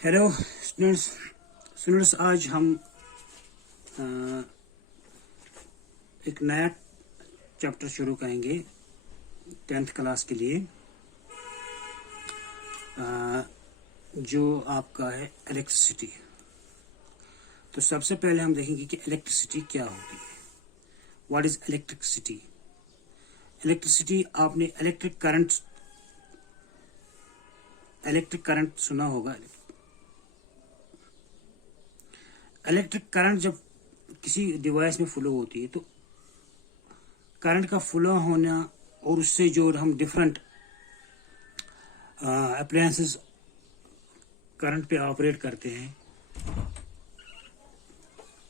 Hello students आज हम एक नया चैप्टर शुरू करेंगे 10th क्लास के लिए, जो आपका है इलेक्ट्रिसिटी। तो सबसे पहले हम देखेंगे कि इलेक्ट्रिसिटी क्या होती है। What is electricity? इलेक्ट्रिसिटी, आपने इलेक्ट्रिक करंट सुना होगा। इलेक्ट्रिक करंट जब किसी डिवाइस में फ्लो होती है तो करंट का फ्लो होना और उससे जो हम डिफरेंट अप्लायंसेस करंट पे ऑपरेट करते हैं,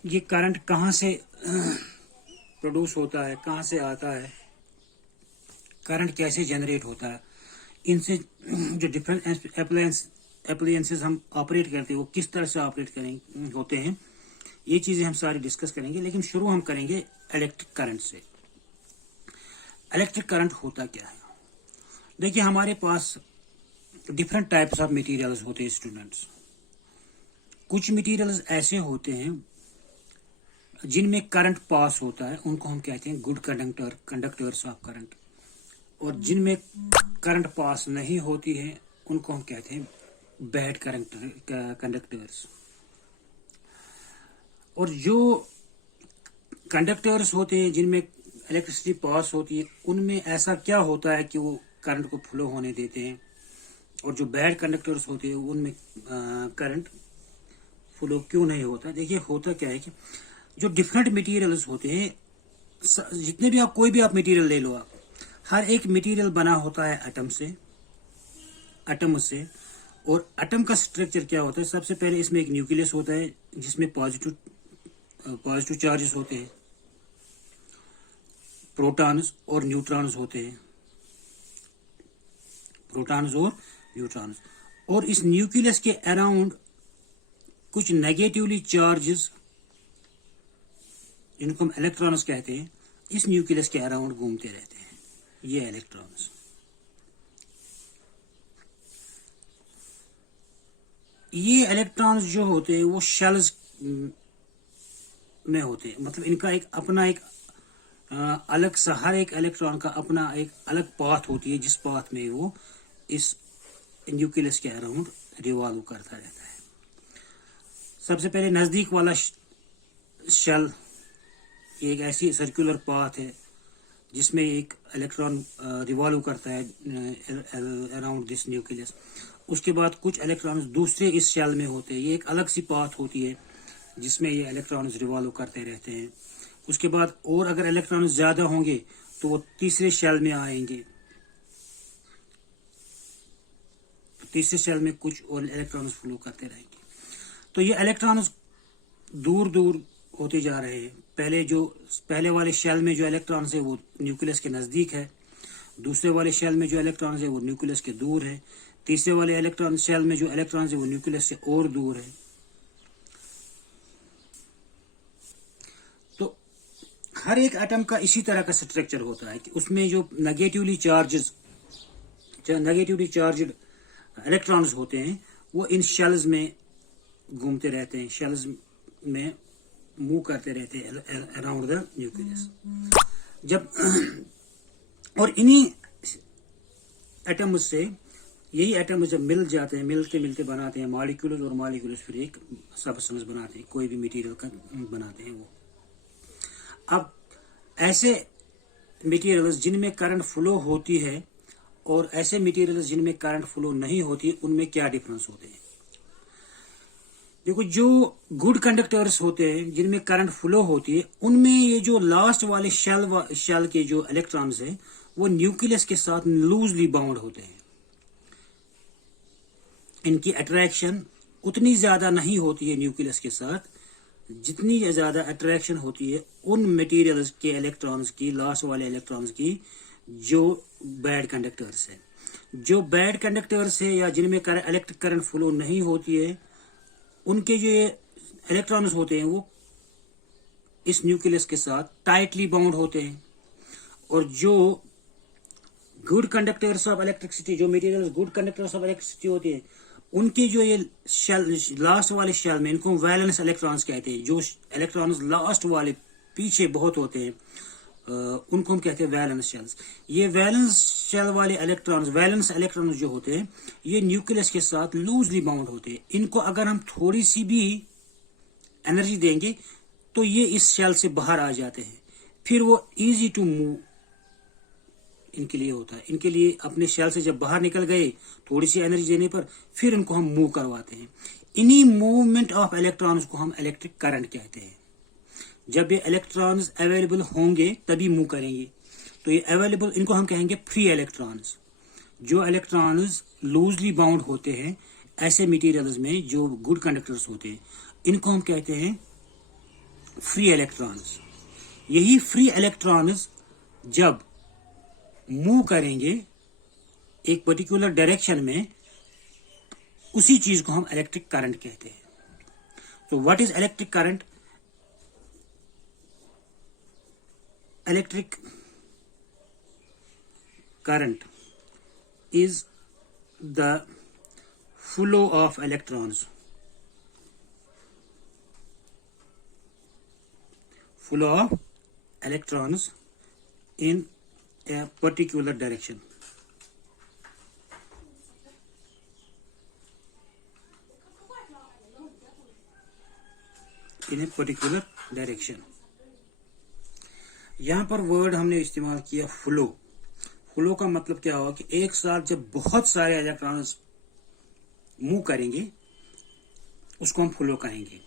ये करंट कहाँ से प्रोड्यूस होता है, कहाँ से आता है, करंट कैसे जनरेट होता है, इनसे जो डिफरेंट अप्लायंसेस हम ऑपरेट करते हैं वो किस तरह से ऑपरेट करें होते हैं, ये चीजें हम सारी डिस्कस करेंगे। लेकिन शुरू हम करेंगे इलेक्ट्रिक करंट से। इलेक्ट्रिक करंट होता क्या है? देखिए, हमारे पास डिफरेंट टाइप्स ऑफ मटेरियल्स होते हैं स्टूडेंट्स। कुछ मटेरियल्स ऐसे होते हैं जिनमें करंट पास होता है, उनको हम कहते हैं गुड कंडक्टर्स ऑफ करंट, और जिनमें करंट पास नहीं होती है उनको हम कहते हैं बैड कंडक्टर्स। और जो कंडक्टर्स होते हैं जिनमें इलेक्ट्रिसिटी पास होती है, उनमें ऐसा क्या होता है कि वो करंट को फ्लो होने देते हैं, और जो बैड कंडक्टर्स होते हैं उनमें करंट फ्लो क्यों नहीं होता। देखिए, होता क्या है कि जो डिफरेंट मटेरियल्स होते हैं, जितने भी आप कोई भी आप मटेरियल ले लो, आप हर एक मटेरियल बना होता है एटम से। और एटम का स्ट्रक्चर क्या होता है? सबसे पहले इसमें एक न्यूक्लियस होता है जिसमें पॉजिटिव चार्जेस होते हैं, प्रोटॉन्स और न्यूट्रॉन्स होते हैं, और इस न्यूक्लियस के अराउंड कुछ नेगेटिवली चार्जेस, जिनको हम इलेक्ट्रॉन्स कहते हैं, इस न्यूक्लियस के अराउंड घूमते रहते हैं, ये इलेक्ट्रॉन्स। ये इलेक्ट्रॉन्स जो होते हैं वो शेल्स में होते हैं, मतलब इनका एक अपना एक अलग सा, हर एक इलेक्ट्रॉन का अपना एक अलग पाथ होती है, जिस पाथ में वो इस न्यूक्लियस के अराउंड रिवॉल्व करता रहता है। सबसे पहले नजदीक वाला शेल एक ऐसी सर्कुलर पाथ है जिसमें एक इलेक्ट्रॉन रिवॉल्व करता है अराउंड दिस न्यूक्लियस। उसके बाद कुछ इलेक्ट्रॉन्स दूसरे इस शेल में होते हैं, ये एक अलग सी पाथ होती है जिसमें ये इलेक्ट्रॉन्स रिवॉल्व करते रहते हैं। उसके बाद और अगर इलेक्ट्रॉन्स ज्यादा होंगे तो वो तीसरे शेल में आएंगे, तीसरे शेल में कुछ और इलेक्ट्रॉन्स फ्लो करते रहेंगे। तो ये इलेक्ट्रॉन्स दूर दूर होते जा रहे हैं। पहले वाले शेल में जो इलेक्ट्रॉन्स है वो न्यूक्लियस के नजदीक है, दूसरे वाले शेल में जो इलेक्ट्रॉन्स है वो न्यूक्लियस के दूर है, तीसरे वाले इलेक्ट्रॉन शेल में जो इलेक्ट्रॉन्स है वो न्यूक्लियस से और दूर है। तो हर एक एटम का इसी तरह का स्ट्रक्चर होता है कि उसमें जो नेगेटिवली चार्ज्ड इलेक्ट्रॉन्स होते हैं वो इन शेल्स में घूमते रहते हैं, शेल्स में मूव करते रहते हैं अराउंड द न्यूक्लियस। और इन्हीं एटम्स से, यही एटम जब मिल जाते हैं, मिलते बनाते हैं मॉलिक्यूल्स, और मॉलिक्यूल्स फिर एक सब्सटेंस बनाते हैं, कोई भी मटेरियल का बनाते हैं वो। अब ऐसे मटेरियल्स जिनमें करंट फ्लो होती है और ऐसे मटेरियल्स जिनमें करंट फ्लो नहीं होती, उनमें क्या डिफरेंस होते हैं? देखो, जो गुड कंडक्टर्स होते हैं जिनमें करंट फ्लो होती है, उनमें ये जो लास्ट वाले शेल के जो इलेक्ट्रॉन्स हैं वो न्यूक्लियस के साथ लूजली बाउंड होते हैं। इनकी अट्रैक्शन उतनी ज्यादा नहीं होती है न्यूक्लियस के साथ, जितनी ज्यादा अट्रैक्शन होती है उन मटेरियल्स के इलेक्ट्रॉन्स की, लास्ट वाले इलेक्ट्रॉन्स की, जो बैड कंडक्टर्स है। जो बैड कंडक्टर्स है या जिनमें इलेक्ट्रिक करंट फ्लो नहीं होती है, उनके जो इलेक्ट्रॉन्स होते हैं वो इस न्यूक्लियस के साथ टाइटली बाउंड होते हैं। और जो गुड कंडक्टर्स ऑफ इलेक्ट्रिसिटी, जो materials good conductors of electricity होते हैं, उनके जो ये शेल, लास्ट वाले शेल में, इनको वैलेंस इलेक्ट्रॉन्स कहते हैं। जो इलेक्ट्रॉन्स लास्ट वाले पीछे बहुत होते हैं, उनको हम कहते हैं वैलेंस शेल्स। ये वैलेंस शेल वाले इलेक्ट्रॉन्स, वैलेंस इलेक्ट्रॉन्स जो होते हैं, ये न्यूक्लियस के साथ लूजली बाउंड होते हैं। इनको अगर हम थोड़ी सी भी एनर्जी देंगे तो ये इस शेल से बाहर आ जाते हैं। फिर वो इजी टू मूव इनके लिए होता है। इनके लिए अपने शेल से जब बाहर निकल गए थोड़ी सी एनर्जी देने पर, फिर इनको हम मूव करवाते हैं। इन्हीं मूवमेंट ऑफ इलेक्ट्रॉन्स को हम इलेक्ट्रिक करंट कहते हैं। जब ये इलेक्ट्रॉन्स अवेलेबल होंगे तभी मूव करेंगे। तो ये अवेलेबल, इनको हम कहेंगे फ्री इलेक्ट्रॉन्स। जो इलेक्ट्रॉन्स लूजली बाउंड होते हैं ऐसे मटेरियल्स में जो गुड कंडक्टर्स होते हैं, इनको हम कहते हैं फ्री इलेक्ट्रॉन्स। यही फ्री इलेक्ट्रॉन्स जब मूव करेंगे एक पर्टिकुलर डायरेक्शन में, उसी चीज को हम इलेक्ट्रिक करंट कहते हैं। तो what is electric current? Electric current is the flow of electrons. Flow of electrons in a particular direction. In a particular direction. यहां पर वर्ड हमने इस्तेमाल किया फ्लो। फ्लो का मतलब क्या होगा कि एक साथ जब बहुत सारे इलेक्ट्रॉन्स मूव करेंगे उसको हम फ्लो कहेंगे।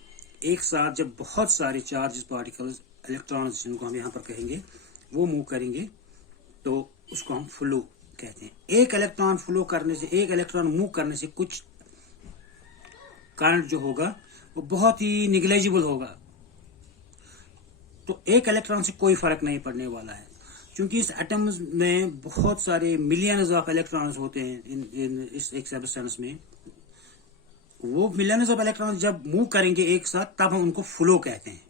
एक साथ जब बहुत सारे चार्जेस, पार्टिकल्स, इलेक्ट्रॉन्स जिनको हम यहाँ पर कहेंगे वो मूव करेंगे तो उसको हम फ्लो कहते हैं। एक इलेक्ट्रॉन फ्लो करने से, एक इलेक्ट्रॉन मूव करने से कुछ करंट जो होगा वो बहुत ही निग्लेजिबल होगा। तो एक इलेक्ट्रॉन से कोई फर्क नहीं पड़ने वाला है, क्योंकि इस एटम्स में बहुत सारे मिलियंस ऑफ इलेक्ट्रॉन्स होते हैं इस एक सब्सटेंस में। वो मिलियंस ऑफ इलेक्ट्रॉन्स जब मूव करेंगे एक साथ तब हम उनको फ्लो कहते हैं।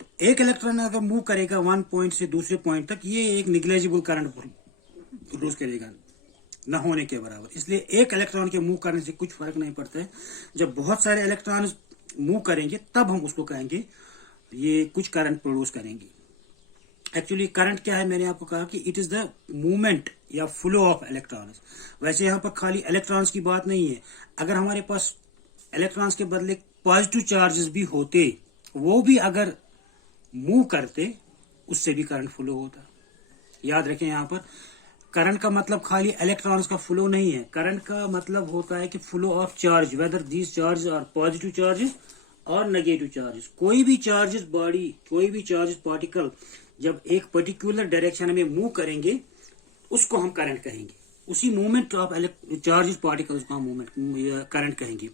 तो एक इलेक्ट्रॉन अगर मूव करेगा वन पॉइंट से दूसरे पॉइंट तक, ये एक निग्लेजिबल करंट प्रोड्यूस करेगा, न होने के बराबर। इसलिए एक इलेक्ट्रॉन के मूव करने से कुछ फर्क नहीं पड़ता है। जब बहुत सारे इलेक्ट्रॉन्स मूव करेंगे तब हम उसको कहेंगे ये कुछ करंट प्रोड्यूस करेंगे। एक्चुअली करंट क्या है, मैंने आपको कहा कि इट इज द मूवमेंट या फ्लो ऑफ इलेक्ट्रॉन्स। वैसे यहाँ पर खाली इलेक्ट्रॉन्स की बात नहीं है। अगर हमारे पास इलेक्ट्रॉन्स के बदले पॉजिटिव चार्जेस भी होते, वो भी अगर मूव करते, उससे भी करंट फ्लो होता। याद रखें, यहाँ पर करंट का मतलब खाली इलेक्ट्रॉन्स का फ्लो नहीं है। करंट का मतलब होता है कि flow of charge, whether these charge are positive charges और नेगेटिव चार्जेस। कोई भी चार्जेस बॉडी, कोई भी चार्जेस पार्टिकल जब एक पर्टिकुलर डायरेक्शन में मूव करेंगे उसको हम करंट कहेंगे। उसी मूवमेंट ऑफ चार्जेस पार्टिकल्स को हम मूवमेंट करंट कहेंगे।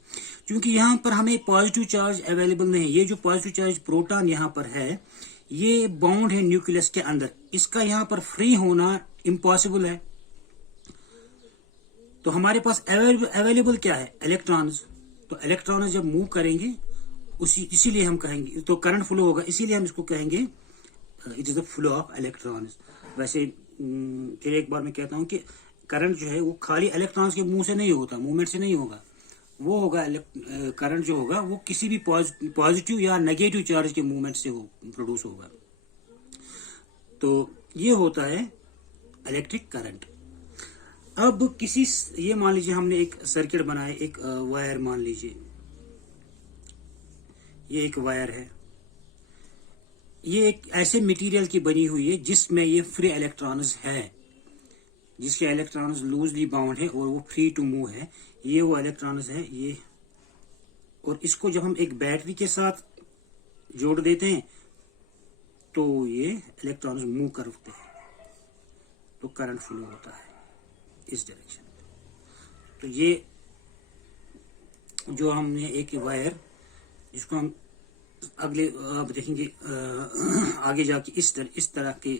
क्योंकि यहाँ पर हमें पॉजिटिव चार्ज अवेलेबल नहीं है। ये जो पॉजिटिव चार्ज प्रोटॉन यहाँ पर है, ये बाउंड है न्यूक्लियस के अंदर। इसका यहाँ पर फ्री होना इम्पॉसिबल है। तो हमारे पास अवेलेबल क्या है? इलेक्ट्रॉन्स। तो इलेक्ट्रॉन्स जब मूव करेंगे इसीलिए हम कहेंगे, तो करंट फ्लो होगा, इसीलिए हम इसको कहेंगे it is the flow of electrons. वैसे फिर एक बार मैं कहता हूं कि करंट जो है वो खाली इलेक्ट्रॉन्स के मुंह से नहीं होता, मूवमेंट से नहीं होगा। वो होगा करंट जो होगा वो किसी भी पॉजिटिव या नेगेटिव चार्ज के मूवमेंट से प्रोड्यूस होगा। तो ये होता है इलेक्ट्रिक करंट। अब ये मान लीजिए हमने एक सर्किट बनाया, एक वायर मान लीजिए, ये एक वायर है। ये एक ऐसे मटेरियल की बनी हुई है जिसमें ये फ्री इलेक्ट्रॉन्स है, जिसके इलेक्ट्रॉन्स लूजली बाउंड है और वो फ्री टू मूव है। ये वो इलेक्ट्रॉन्स है ये। और इसको जब हम एक बैटरी के साथ जोड़ देते हैं तो ये इलेक्ट्रॉन्स मूव करते हैं, तो करंट फ्लो होता है इस डायरेक्शन। तो ये जो हमने एक वायर, जिसको हम अगले आप देखेंगे आगे जाके इस तरह के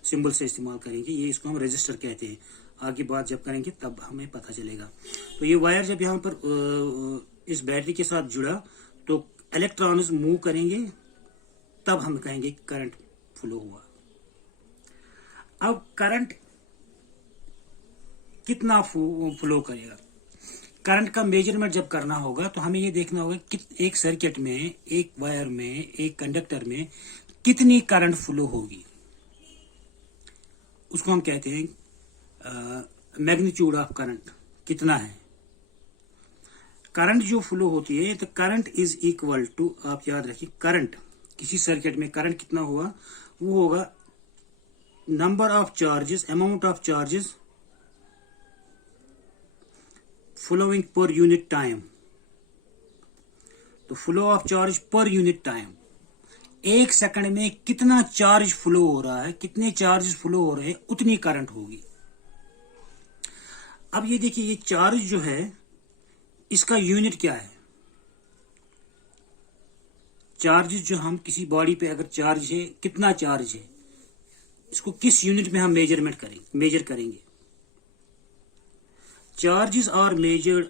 सिंबल से इस्तेमाल करेंगे। ये इसको हम रेजिस्टर कहते हैं। आगे बात जब करेंगे तब हमें पता चलेगा। तो ये वायर जब यहाँ पर इस बैटरी के साथ जुड़ा तो इलेक्ट्रॉन्स मूव करेंगे, तब हम कहेंगे करंट फ्लो हुआ। अब करंट कितना फ्लो करेगा? करंट का मेजरमेंट जब करना होगा तो हमें ये देखना होगा कि एक सर्किट में, एक वायर में, एक कंडक्टर में कितनी करंट फ्लो होगी। उसको हम कहते हैं मैग्नीट्यूड ऑफ करंट, कितना है करंट जो फ्लो होती है। तो करंट इज इक्वल टू, आप याद रखिए, करंट किसी सर्किट में करंट कितना होगा, वो होगा number of charges, amount of charges flowing per unit time. तो flow of charge per unit time, एक सेकंड में कितना चार्ज फ्लो हो रहा है, कितने चार्ज फ्लो हो रहे हैं, उतनी करंट होगी। अब ये देखिए, ये चार्ज जो है इसका यूनिट क्या है। चार्ज जो हम किसी बॉडी पे अगर चार्ज है, कितना चार्ज है, इसको किस यूनिट में हम मेजर करेंगे। Charges are measured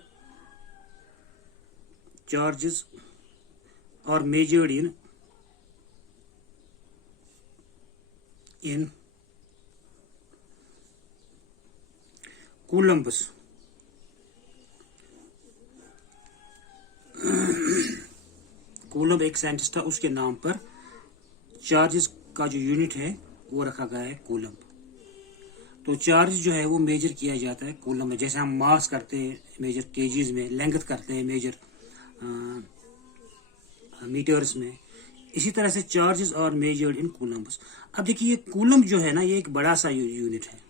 in coulombs। Coulomb एक साइंटिस्ट था, उसके नाम पर चार्जेस का जो यूनिट है वो रखा गया है कूलम्ब। तो चार्ज जो है वो मेजर किया जाता है कूलम्ब में। जैसे हम मास करते हैं मेजर केजीज में, लेंथ करते हैं मेजर मीटर्स में, इसी तरह से charges are measured in coulombs. अब देखिए, ये कूलम्ब जो है ना, ये एक बड़ा सा यूनिट है।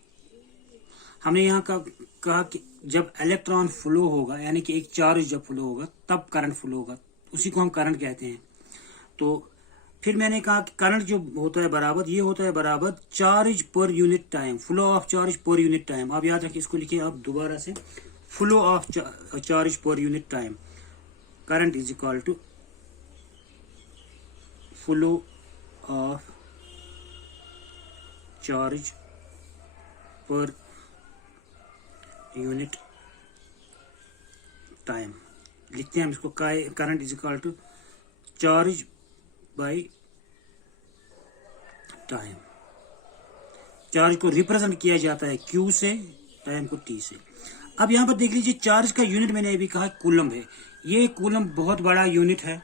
हमने यहाँ कहा कि जब इलेक्ट्रॉन फ्लो होगा, यानी कि एक चार्ज जब फ्लो होगा तब करंट फ्लो होगा, उसी को हम करंट कहते हैं। तो फिर मैंने कहा कि करंट जो होता है बराबर, ये होता है बराबर charge per unit time, flow of charge per unit time. आप याद रखिए, इसको लिखिए आप दोबारा से, flow of charge per unit time. Current is equal to flow of charge per unit time. लिखते हैं हम इसको, current is equal to charge by time. Charge को रिप्रेजेंट किया जाता है Q से, टाइम को T से। अब यहां पर देख लीजिए, चार्ज का यूनिट मैंने अभी कहा कूलम्ब है। ये कूलम्ब बहुत बड़ा यूनिट है।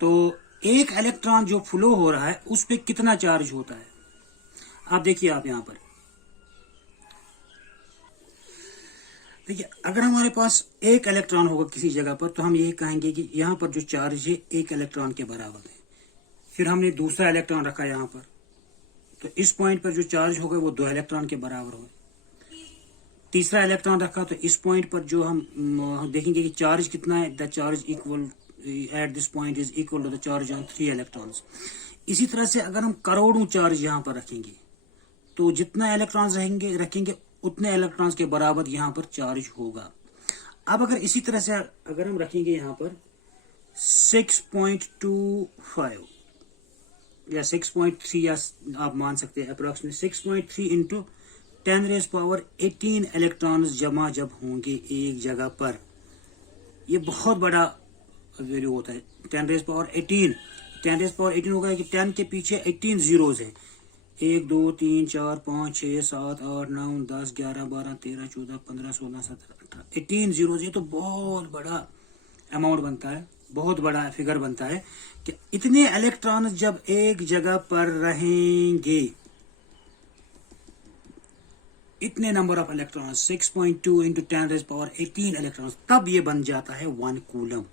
तो एक इलेक्ट्रॉन जो फ्लो हो रहा है उस पर कितना चार्ज होता है, आप देखिए। आप यहां पर देखिए, अगर हमारे पास एक इलेक्ट्रॉन होगा किसी जगह पर, तो हम यही कहेंगे कि यहाँ पर जो चार्ज है एक इलेक्ट्रॉन के बराबर है। फिर हमने दूसरा इलेक्ट्रॉन रखा यहाँ पर, तो इस पॉइंट पर जो चार्ज होगा वो 2 इलेक्ट्रॉन के बराबर होगा। तीसरा इलेक्ट्रॉन रखा, तो इस पॉइंट पर जो हम देखेंगे कि चार्ज कितना है, the charge equal at this point is equal to the charge on 3 electrons. इसी तरह से अगर हम करोड़ों चार्ज यहाँ पर रखेंगे, तो जितना इलेक्ट्रॉन्स रखेंगे उतने इलेक्ट्रॉन्स के बराबर यहाँ पर चार्ज होगा। अब अगर इसी तरह से अगर हम रखेंगे यहाँ पर 6.25 या 6.3, या आप मान सकते हैं अप्रोक्सीमेट 6.3 इंटू 10⁻18 इलेक्ट्रॉन्स जमा जब होंगे एक जगह पर, ये बहुत बड़ा वैल्यू होता है। 10⁻18 होगा कि 10 के पीछे 18 जीरोज है। 1 2 3 4 5 6 7 8 9 10 11 12 13 14 15 16 17 18 18 जीरोज है। तो बहुत बड़ा अमाउंट बनता है, बहुत बड़ा फिगर बनता है कि इतने इलेक्ट्रॉन जब एक जगह पर रहेंगे, इतने number of electron 6.2 into 10⁻18 electron, तब ये बन जाता है 1 कूलम।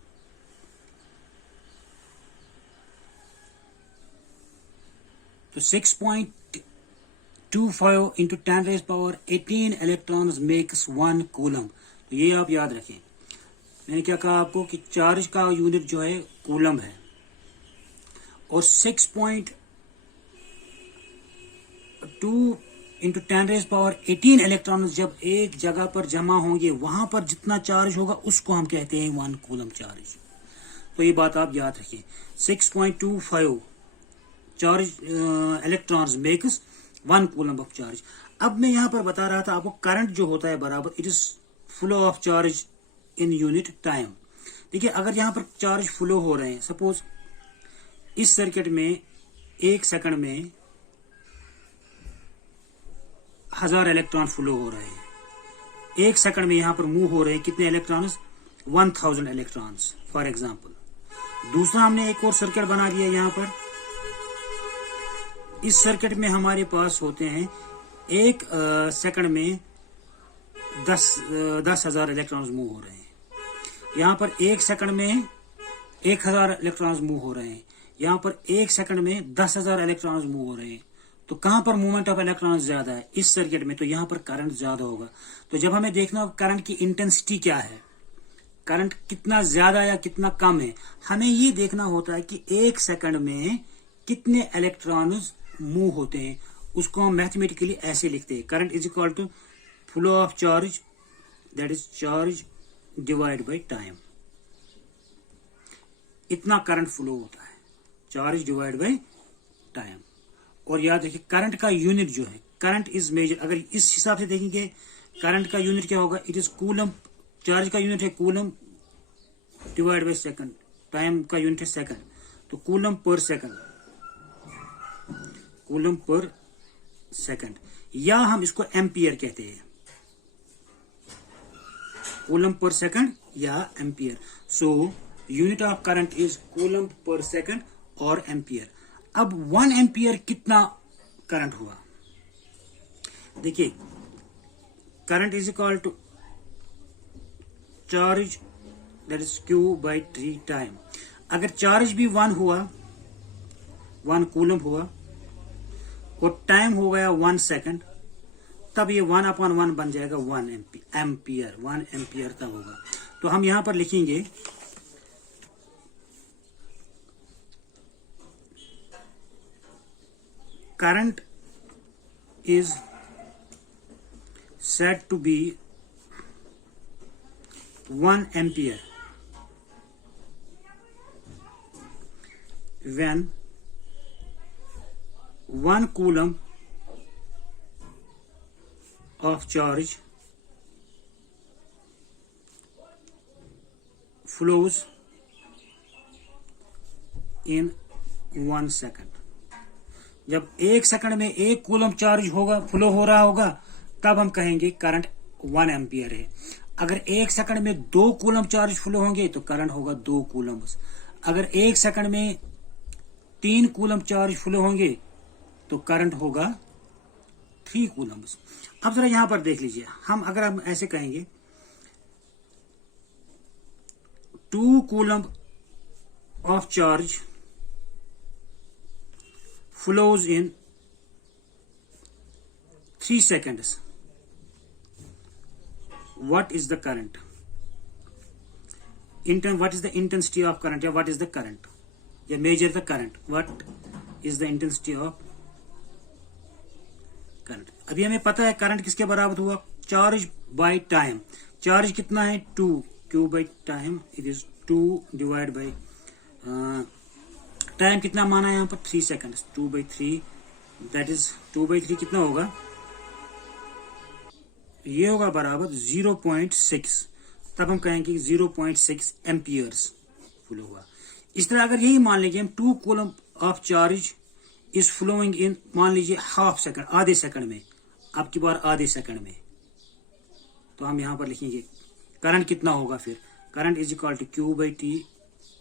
तो 6.25 इंटू 10⁻18 इलेक्ट्रॉन्स मेक्स 1 कूलम। तो ये आप याद रखें। मैंने क्या कहा आपको कि चार्ज का यूनिट जो है कूलम है, और 6.2 इंटू 10⁻18 इलेक्ट्रॉन जब एक जगह पर जमा होंगे, वहां पर जितना चार्ज होगा उसको हम कहते हैं 1 कूलम चार्ज। तो ये बात आप याद रखिए। 6.25 charge electrons makes 1 coulomb of charge. अब मैं यहां पर बता रहा था आपको, करंट जो होता है बराबर it is flow of charge in unit time. देखिए, अगर यहां पर चार्ज फ्लो हो रहे हैं, सपोज इस सर्किट में एक सेकंड में 1000 इलेक्ट्रॉन फ्लो हो रहे हैं, एक सेकंड में यहाँ पर मूव हो रहे हैं कितने इलेक्ट्रॉन्स, 1000 इलेक्ट्रॉन्स फॉर एग्जाम्पल। दूसरा हमने एक और सर्किट बना दिया यहाँ पर। इस सर्किट में हमारे पास होते हैं एक सेकंड में 10,000 इलेक्ट्रॉन्स मूव हो रहे हैं। यहाँ पर एक सेकंड में 1000 इलेक्ट्रॉन्स मूव हो रहे हैं। यहाँ पर एक सेकंड में 10,000 इलेक्ट्रॉन्स मूव हो रहे हैं। तो कहां पर मूवमेंट ऑफ इलेक्ट्रॉन्स ज्यादा है, इस सर्किट में, तो यहाँ पर करंट ज्यादा होगा। तो जब हमें देखना हो करंट की इंटेंसिटी क्या है, करंट कितना ज्यादा या कितना कम है, हमें ये देखना होता है कि एक सेकंड में कितने इलेक्ट्रॉन्स मूव होते हैं। उसको हम मैथमेटिकली ऐसे लिखते हैं, current is equal to flow of charge, that is charge divide by time. इतना करंट फ्लो होता है, चार्ज डिवाइड बाय टाइम। और याद रखिए करंट का यूनिट जो है, करंट इज मेजर, अगर इस हिसाब से देखेंगे करंट का यूनिट क्या होगा, इट इज कूलम। चार्ज का यूनिट है coulomb divide by second, time का यूनिट है सेकंड, तो coulomb per second, coulomb per second, या हम इसको एम्पियर कहते हैं, कूलम पर सेकंड या ampere. So unit of current is coulomb per second और एम्पियर। अब 1 एम्पियर कितना करंट हुआ, देखिए current is equal to charge that is Q by 3 time. अगर चार्ज भी 1 हुआ, 1 कूलम हुआ, और टाइम हो गया 1 सेकंड, तब ये 1/1 बन जाएगा 1 एम्पियर, 1 एम्पियर तब होगा। तो हम यहां पर लिखेंगे current is said to be 1 ampere when 1 coulomb of charge flows in 1 second। जब एक सेकंड में 1 कूलम चार्ज होगा, फ्लो हो रहा होगा, तब हम कहेंगे करंट 1 एम्पियर है। अगर एक सेकंड में 2 कूलम चार्ज फ्लो होंगे तो करंट होगा 2 कूलम। अगर एक सेकंड में 3 कूलम चार्ज फ्लो होंगे तो करंट होगा 3 कूलम। अब जरा यहां पर देख लीजिए, अगर हम ऐसे कहेंगे 2 coulomb of charge flows in 3 seconds, what is the current? What is the intensity of current, या what is the current, या measure the current, what is the intensity of current? अभी हमें पता है करंट किसके बराबर हुआ, चार्ज बाय टाइम। चार्ज कितना है 2, Q by time, it is 2 divide by time कितना माना है यहाँ पर 3 सेकंड, 2/3, दैट इज 2/3 कितना होगा, ये होगा बराबर 0.6। तब हम कहेंगे 0.6 एम्पियर्स फ्लो हुआ। इस तरह अगर यही मान लीजिए हम 2 coulomb of charge is flowing in, मान लीजिए हाफ सेकंड, आधे सेकंड में, अब की बार आधे सेकंड में, तो हम यहां पर लिखेंगे करंट कितना होगा, फिर current is equal to Q by T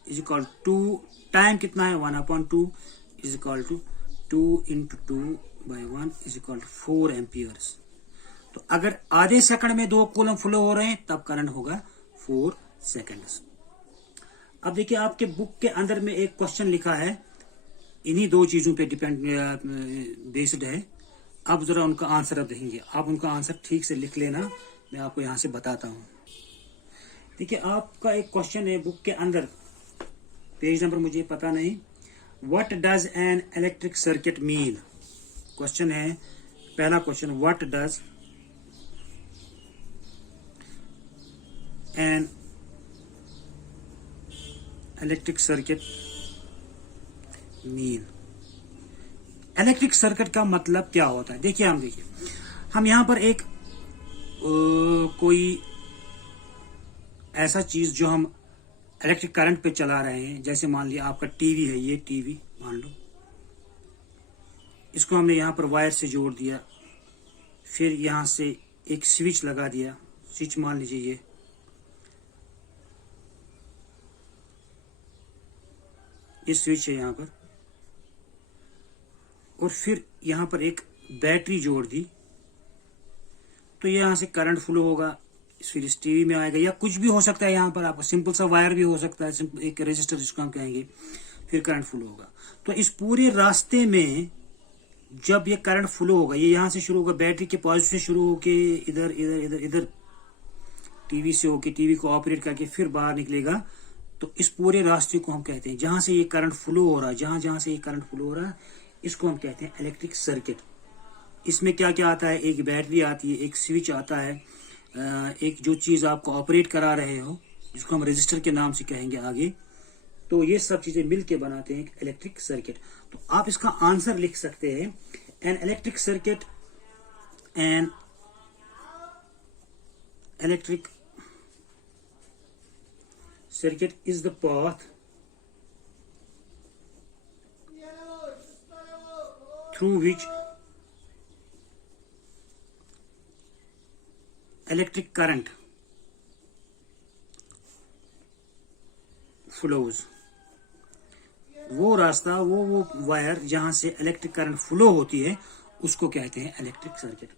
is equal to, time कितना है 1/2 is equal to 2 × 2/1 is equal to 4 amperes. तो अगर आधे सेकंड में 2 कूलम फ्लो हो रहे हैं तब करंट होगा 4 सेकंड्स। अब देखिए आपके बुक के अंदर में एक क्वेश्चन लिखा है, इन्हीं 2 चीजों पे डिपेंड बेस्ड है। अब जरा उनका आंसर अब देखेंगे, आप उनका आंसर ठीक से लिख लेना, मैं आपको यहां से बताता हूं। देखिए आपका एक क्वेश्चन है बुक के अंदर, पेज नंबर मुझे पता नहीं, what does an electric circuit mean. Question है, पहला question, what does an electric circuit mean. Electric circuit का मतलब क्या होता है, देखिए हम यहां पर एक कोई ऐसा चीज जो हम इलेक्ट्रिक करंट पे चला रहे हैं, जैसे मान लिया आपका टीवी है, ये टीवी मान लो, इसको हमने यहां पर वायर से जोड़ दिया, फिर यहां से एक स्विच लगा दिया, स्विच मान लीजिए ये स्विच है यहाँ पर, और फिर यहाँ पर एक बैटरी जोड़ दी, तो ये यहाँ से करंट फ्लो होगा, फिर इस टीवी में आएगा, या कुछ भी हो सकता है। यहाँ पर आपको सिंपल सा वायर भी हो सकता है, एक रेजिस्टर जिसको हम कहेंगे, फिर करंट फ्लो होगा। तो इस पूरे रास्ते में जब ये करंट फ्लो होगा, ये यहाँ से शुरू होगा, बैटरी के पॉजिटिव से शुरू होके इधर इधर इधर इधर टीवी से होके, टीवी को ऑपरेट करके फिर बाहर निकलेगा। तो इस पूरे रास्ते को हम कहते हैं, जहां से ये करंट फ्लो हो रहा है, जहां जहां से ये करंट फ्लो हो रहा है, इसको हम कहते हैं इलेक्ट्रिक सर्किट। इसमें क्या क्या आता है, एक बैटरी आती है, एक स्विच आता है, एक जो चीज आपको ऑपरेट करा रहे हो जिसको हम रजिस्टर के नाम से कहेंगे आगे। तो ये सब चीजें मिलके बनाते हैं एक इलेक्ट्रिक सर्किट। तो आप इसका आंसर लिख सकते हैं, an electric circuit, an electric circuit is the path through which electric current flows। वो रास्ता, वो वायर जहां से इलेक्ट्रिक करंट फ्लो होती है, उसको कहते हैं इलेक्ट्रिक सर्किट।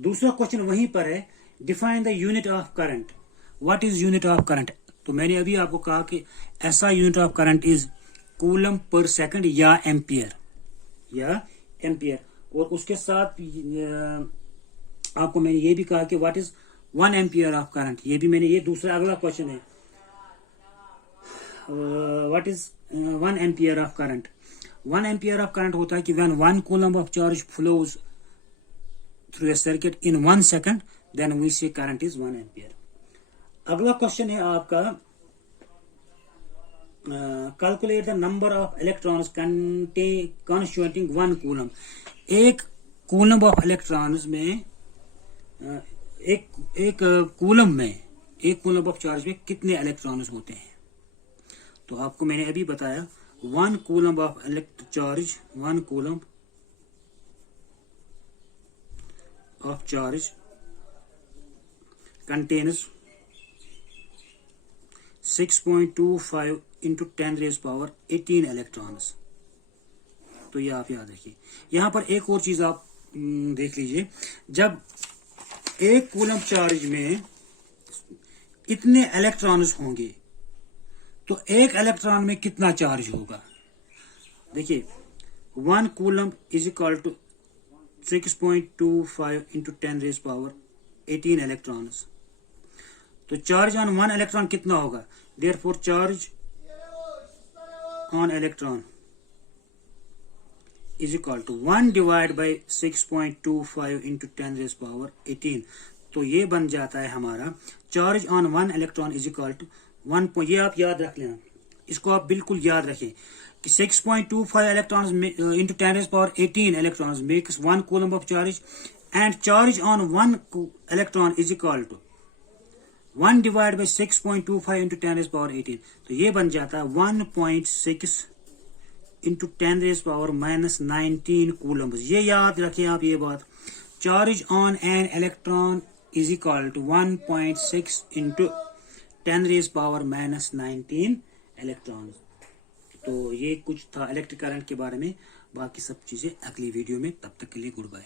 दूसरा क्वेश्चन वहीं पर है, define the unit of current. What is unit of current? तो मैंने अभी आपको कहा कि ऐसा unit of current is coulomb per second या एम्पियर, और उसके साथ आपको मैंने ये भी कहा कि what is 1 ampere of current. ये भी मैंने, ये दूसरा अगला क्वेश्चन है, what is 1 ampere of current. 1 ampere of current होता है कि when 1 coulomb of charge flows through a circuit in 1 second, then we say current is 1 ampere। अगला क्वेश्चन है आपका, calculate the number of electrons constituting 1 coulomb. एक coulomb of electrons में, एक coulomb में, एक कूलम ऑफ चार्ज में कितने इलेक्ट्रॉन्स होते हैं? तो आपको मैंने अभी बताया 1 coulomb of electric charge, 1 coulomb of charge contains 6.25 into 10 raised power 18 electrons. तो ये आप याद रखिए। यहां पर एक और चीज आप देख लीजिए, जब एक कूलम चार्ज में इतने इलेक्ट्रॉन्स होंगे तो एक इलेक्ट्रॉन में कितना चार्ज होगा? देखिए 1 coulomb is equal to 6.25 into 10 raised power 18 electrons. तो चार्ज ऑन 1 इलेक्ट्रॉन कितना होगा? Therefore charge on electron is equal to 1 divide by 6.25 into 10 raised power 18। तो ये बन जाता है हमारा charge on 1 electron is equal to 1। ये आप याद रख लेना, इसको आप बिल्कुल याद रखें कि 6.25 electrons into 10 raised power 18 electrons makes 1 coulomb of charge, and charge on 1 electron is equal to 1 divided by 6.25 into 10 raised power 18। तो ये बन जाता है 1.6 into 10 raised power minus 19 coulombs। ये याद रखें आप ये बात, charge on an electron is equal to 1.6 into 10 raised power minus 19 electron. तो ये कुछ था इलेक्ट्रिक करंट के बारे में, बाकी सब चीजें अगली वीडियो में। तब तक के लिए गुड बाय।